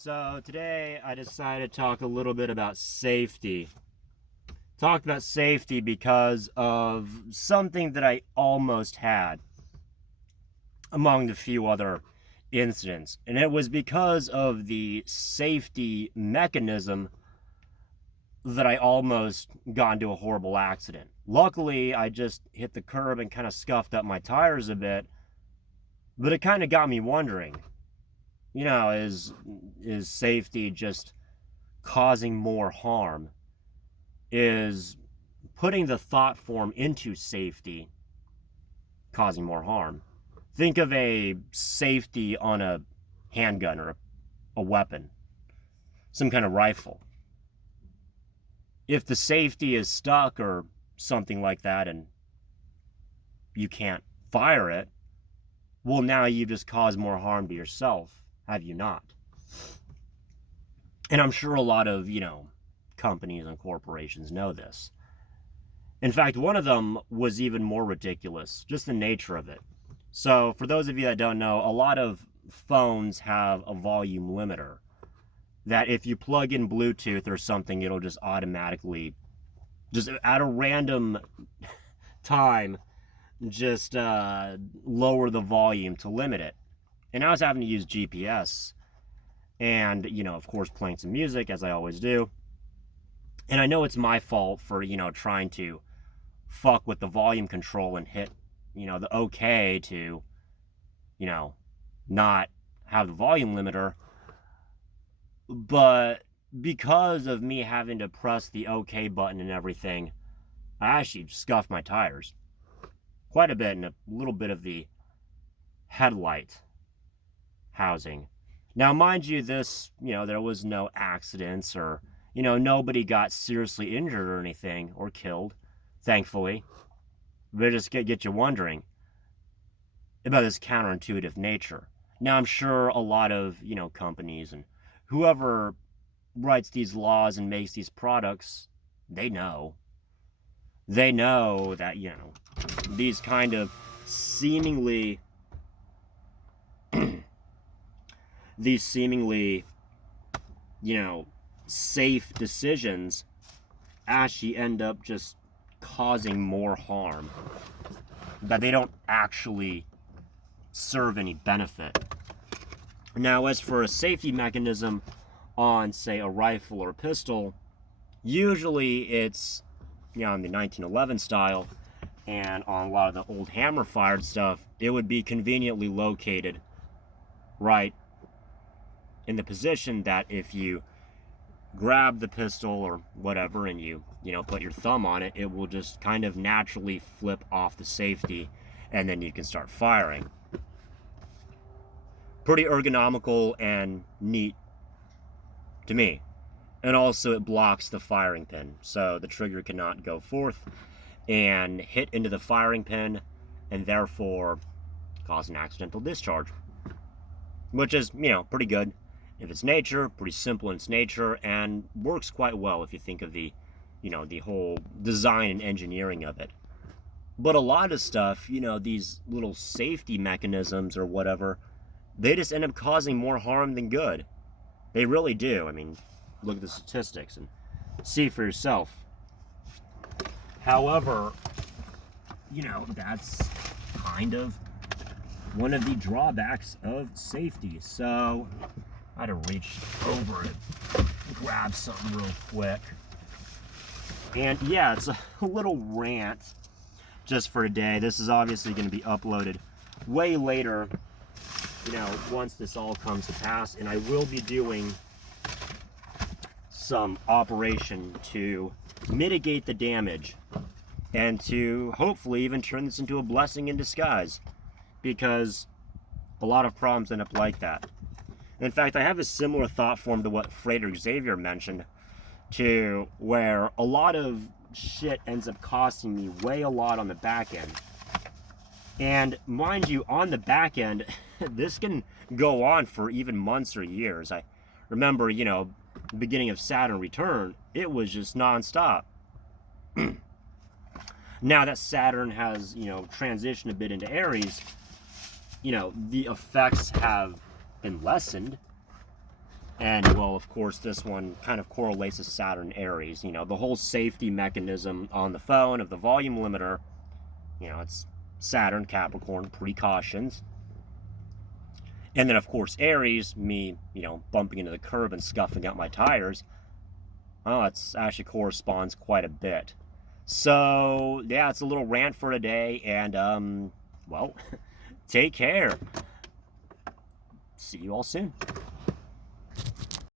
So today I decided to talk a little bit about safety. Talked about safety because of something that I almost had among the few other incidents. And it was because of the safety mechanism that I almost got into a horrible accident. Luckily, I just hit the curb and kind of scuffed up my tires a bit, but it kind of got me wondering, is safety just causing more harm? Is putting the thought form into safety causing more harm? Think of a safety on a handgun or a weapon, some kind of rifle. If the safety is stuck or something like that and you can't fire it, well, now you've just caused more harm to yourself, have you not? And I'm sure a lot of, companies and corporations know this. In fact, one of them was even more ridiculous, just the nature of it. So, for those of you that don't know, a lot of phones have a volume limiter that if you plug in Bluetooth or something, it'll just automatically, just at a random time, just lower the volume to limit it. And I was having to use GPS and, of course, playing some music, as I always do. And I know it's my fault for, trying to fuck with the volume control and hit, the okay to, not have the volume limiter. But because of me having to press the okay button and everything, I actually scuffed my tires quite a bit and a little bit of the headlight housing. Now, mind you, this, there was no accidents or, nobody got seriously injured or anything or killed, thankfully. But it just get you wondering about this counterintuitive nature. Now, I'm sure a lot of, companies and whoever writes these laws and makes these products, they know. They know that, these kind of seemingly these seemingly, safe decisions actually end up just causing more harm, that they don't actually serve any benefit. Now, as for a safety mechanism on, say, a rifle or a pistol, usually it's, on the 1911 style, and on a lot of the old hammer-fired stuff, it would be conveniently located right in the position that if you grab the pistol or whatever and you put your thumb on it, it will just kind of naturally flip off the safety and then you can start firing. Pretty ergonomical and neat to me. And also it blocks the firing pin, so the trigger cannot go forth and hit into the firing pin and therefore cause an accidental discharge, which is, pretty good if it's nature, pretty simple in its nature, and works quite well if you think of the, the whole design and engineering of it. But a lot of stuff, these little safety mechanisms or whatever, they just end up causing more harm than good. They really do. I mean, look at the statistics and see for yourself. However, that's kind of one of the drawbacks of safety. So I had to reach over and grab something real quick. And yeah, it's a little rant just for today. This is obviously going to be uploaded way later, once this all comes to pass. And I will be doing some operation to mitigate the damage and to hopefully even turn this into a blessing in disguise, because a lot of problems end up like that. In fact, I have a similar thought form to what Frederick Xavier mentioned, to where a lot of shit ends up costing me way a lot on the back end. And mind you, on the back end, this can go on for even months or years. I remember, the beginning of Saturn Return, it was just nonstop. Now that Saturn has, transitioned a bit into Aries, the effects have been lessened. And, well, of course, this one kind of correlates to Saturn Aries. You know, the whole safety mechanism on the phone of the volume limiter, you know, it's Saturn, Capricorn, precautions. And then, of course, Aries, me, you know, bumping into the curb and scuffing up my tires. Oh, it's actually corresponds quite a bit. So, yeah, it's a little rant for today. And, well, take care. See you all soon.